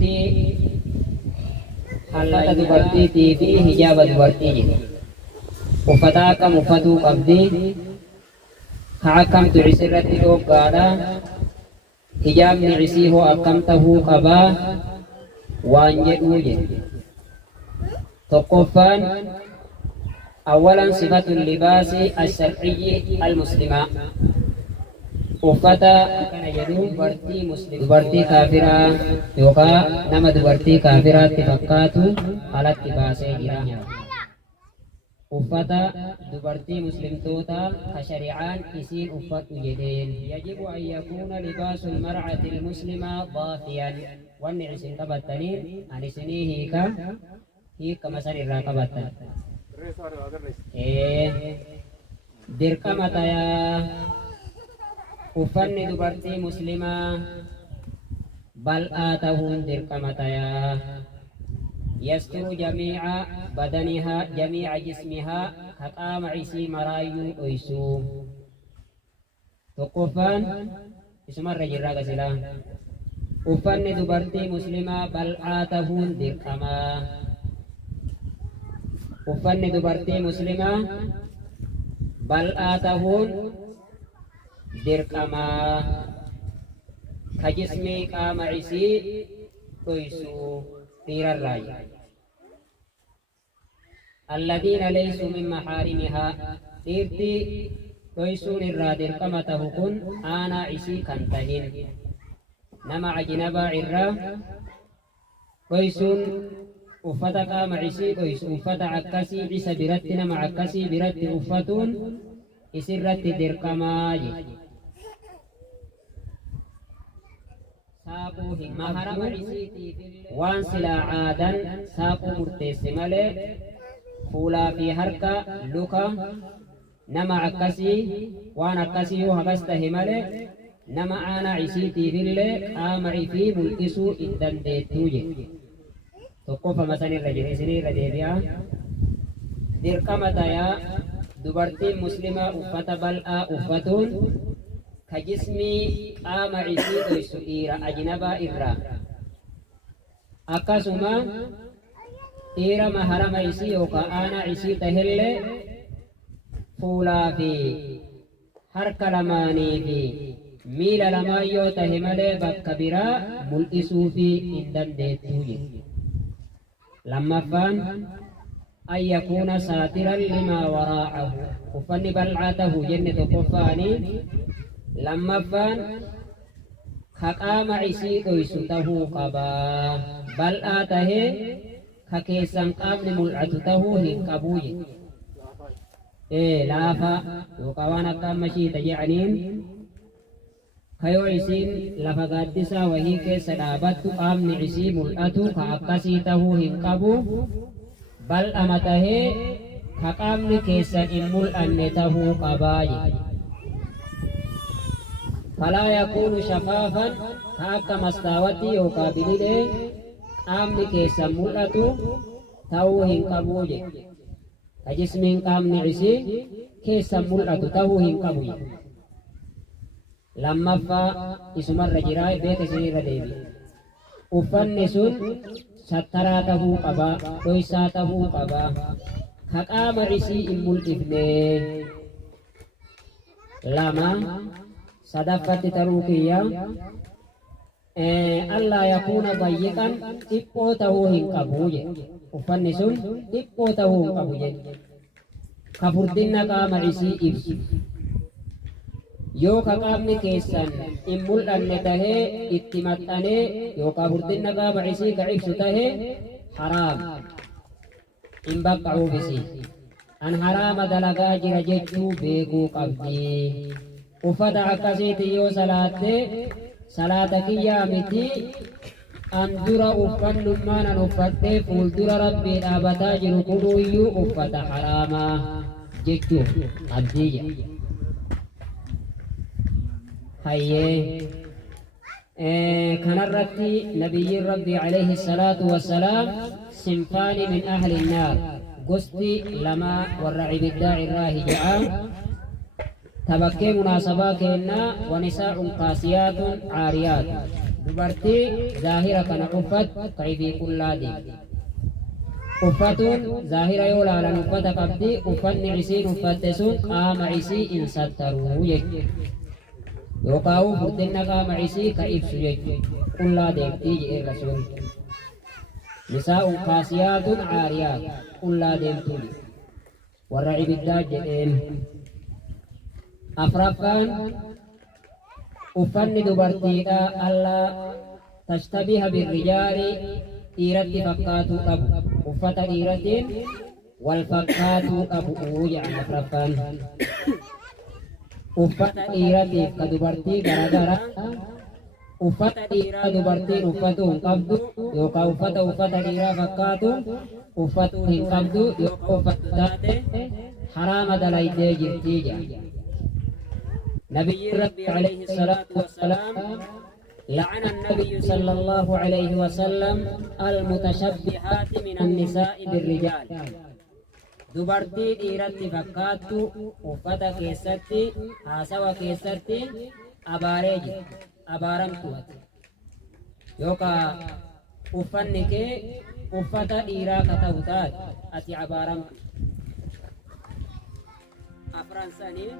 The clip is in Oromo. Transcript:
murtii hallata dubartiitii fi hijaaba dubartii jedhe. Uffata akkam uffatuu qabdi, haa akkamtu isirratti dhoggaadha, hijaabni isii hoo akkam tahuu qabaa waan jedhuu jedhe. tokkoffaan awwalan sifatu libaasi ashar'iyyi almuslimaa. Uffata kana jedhu dubartii kaafiraa yookaan nama dubartii kaafiraatti fakkaatu alatti baasee jira. Uffata dubartii muslimtoota ka shari'aan isiin uffatu jedheen. Yajibu an yakuuna libaasul mar'atil muslimaa daafiyan. Wanni isin qabattaniin an isinii hiika masan irraa qabattan. Dirqama tayaa uffanni dubartii muslimaa bal'aa tahuun dirqama tayaa. يستر جميع بدنها جميع جسمها كقام عيسي مرايو ويسو تقفان اسم الرجل راق سلام uffanni dubartii muslimaa bal'aa tahuun dirqama. Uffanni dubartii muslimaa bal'aa tahuun dirqama. Ka jismii qaama isii dhoysu dhiirarraayi. Alladhiina laysu min maxaarimihaa, dhiirtii dhoysuun irraa dirqama tahu kun aanaa isii kan tahin. Nama ajnabaa irraa dhoysuun uffata qaama isii dhoysu uffata akkasii isa biratti nama akkasii biratti uffatuun isirratti dirqamaa jedhe. Saaquu hin maharama isiitiif waan silaa aadan saaquu murteesse malee fuulaa fi harka luka nama akkasii waan akkasii yoo hagas tahe malee nama aanaa isiitiifillee qaama ifii mul'isuu hin dandeettuu jedhe. Tokkoffama sanirra jedhe isinirra deebi'aa. Dirqama tayaa dubartiin muslimaa uffata bal'aa uffatuun ka jismii qaama isii dhoysu dhiira ajnabaa irraa. Akkasuma dhiira maharama isii yookaan aanaa isii tahellee fuulaa fi harka lamaanii fi miila lamaan yoo tahe malee bakka biraa mul'isuu fi hin dandeettuu jedhe. Lammaffaan an yakuuna saatiran limaa waraa'ahu. Uffanni bal'aa tahu jenne tokkoffaanii. Lammaffaan ka qaama isii dhoysu tahuu qabaa. Bal'aa tahee ka keessan qaamni mul'atu tahuu hin qabuu jedhe. Laafa yookaan waan akka amma shiita jedhaniin kayoo isiin lafa gaaddisaa wahii keessa dhaabattu qaamni isii mul'atu ka akkasii tahuu hin qabu. Bal'ama tahee ka qaamni keessan hin mul'anne tahuu qabaa jedhe. Falaa yakuunu shafaafan ka akka mastaawatti yookaan bililee qaamni keessan mul'atu tahuu hin qabuu jedhe. Ka jismiin qaamni isii keessan mul'atu tahuu hin qabu jedhe. Lammaffaa isumarra jiraa beeka isinirra deebi. Uffanni sun sattaraa tahuu qabaa, dhoysaa tahuu qabaa, ka qaama isii hin mul'ifne. Lama sadaffatti taruu kiyya allaa yakuuna bayyiqan dhiphoo tahuu hin qabu jedhe. Uffanni sun dhiphoo tahuu hin qabu jedhe. Ka furdinna qaama isii ibsu. Yoo ka qaamni keessan hin mul'anne tahee itti maxxanee yookaan furdinna qaama isii ka ibsu tahee haraam hin baqqa'uufisi. An haraama dalagaa jira jechuu beekuu qabdi. Uffata akkasiiti yoo salaattee salaata kiyyaa miti an dura uffannummaan an uffadhee fuuldura rabbii dhaabataa jiru kunuuyyuu uffata haraamaa jechuu abdii jedha. Kanarratti nabiyyiin rabbii alayhi salaatu wassalaam sinfaani min ahli naar gosti lama warra ibiddaa irraa hija'a. Tabakkee munaasabaa kennaa wanisaa'un qaasiyaatun caariyaat. dubartii zaahira kana uffatu kaibii qullaa deemti. Uffatuun zaahira yoo laalan uffata qabdi, uffanni isiin uffatte sun qaama isii hin sattaruu jechuudha. Yookaan furdina qaama isii ka ibsu jechuudha. Qullaa deemtii jedhee rasuulli. Nisaa'uun kaasiyaatuun caariyaat qullaa deemtuu warra ibiddaa jedheen. Afraffaan uffanni dubartiidhaa allaa tashtabiha birrijaali dhiiratti fakkaatuu qabu. Uffata dhiiratiin wal fakkaatuu qabu jedhan afraffaan. Uffata dhiiratiif ka dubartii garagaraa uffata dhiiraa dubartiin uffatuu hin qabdu yookaan uffata dhiiraa fakkaatu uffatuu hin qabdu yookaan uffatu taate haraama dalaydee jirtii jedha. Nabiyyiin Rabbi alayhi salaatu wassalaam لعن النبي صلى الله عليه وسلم المتشبهات من النساء بالرجال. dubartii dhiiratti fakkaattu uffata keessatti haasawa keessatti abaaree jirti. Abaaramtu yookaan uffanni kee uffata dhiiraa ka ta'u taate ati abaaramtu. Afran sanii